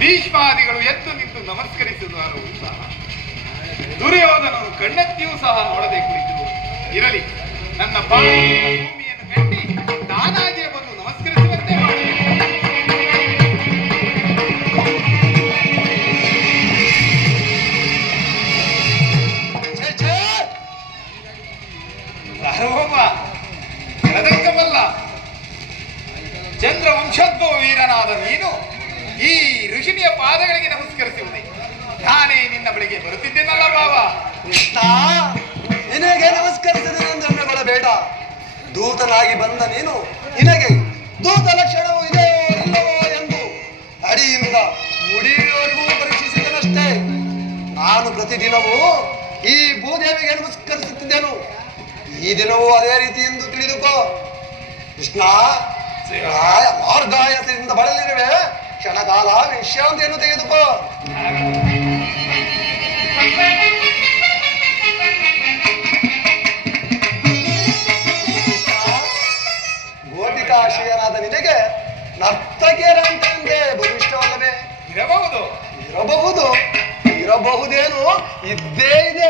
ಭೀಷ್ಮಾದಿಗಳು ಎದ್ದು ನಿಂತು ನಮಸ್ಕರಿಸುವುದು ಉತ್ಸಾಹ. ದುರ್ಯೋಧನನು ಕಣ್ಣೆತ್ತಿಯೂ ಸಹ ನೋಡದೆ ಕುಳಿತಿರು. ಇರಲಿ, ನನ್ನ ಭೂಮಿಯನ್ನು ಕಟ್ಟಿ ನಾನಾಗಿಯೇ ಬಂದು ನಮಸ್ಕರಿಸುವಂತೆ ಮಾಡಬೇಕು. ಅದಕ್ಕವಲ್ಲ, ಚಂದ್ರ ವಂಶೋದ್ಭವ ವೀರನಾದ ನೀನು ಈ ಋಷಿನಿಯ ಪಾದಗಳಿಗೆ ನಮಸ್ಕರಿಸುವುದೇ. ನಾನೇ ನಿನ್ನ ಬಳಿಗೆ ಬರುತ್ತಿದ್ದೇನಲ್ಲ ಬಾವ. ಕೃಷ್ಣ, ನಿನಗೆ ನಮಸ್ಕರಿಸಿದ ಬೇಡ. ದೂತನಾಗಿ ಬಂದ ನೀನು ನಿನಗೆ ದೂತ ಲಕ್ಷಣವು ಇದೆಯೋ ಇಲ್ಲವೋ ಎಂದು ಅಡಿಯಿಂದ ಮುಡಿಯವರೆಗೂ ಪರೀಕ್ಷಿಸಿದನಷ್ಟೇ. ನಾನು ಪ್ರತಿದಿನವೂ ಈ ಭೂದೇವಿಗೆ ನಮಸ್ಕರಿಸುತ್ತಿದ್ದೆನು. ಈ ದಿನವೂ ಅದೇ ರೀತಿ ಎಂದು ತಿಳಿದುಕೋ ಕೃಷ್ಣ. ಮಾರ್ಗಾಯಸದಿಂದ ಬಳಲಿರುವೆ, ಕ್ಷಣಕಾಲ ವಿಶ್ರಾಂತಿಯನ್ನು ತೆಗೆದುಕೋ. ಗೋಪಿಕಾಶಯನಾದ ನಿನಗೆ ನರ್ತಕಿಯರ ಅಂತಂದೆ ಬಲಿಷ್ಠವಲ್ಲವೇ? ಇರಬಹುದು ಇರಬಹುದೇನು, ಇದ್ದೇ ಇದೆ.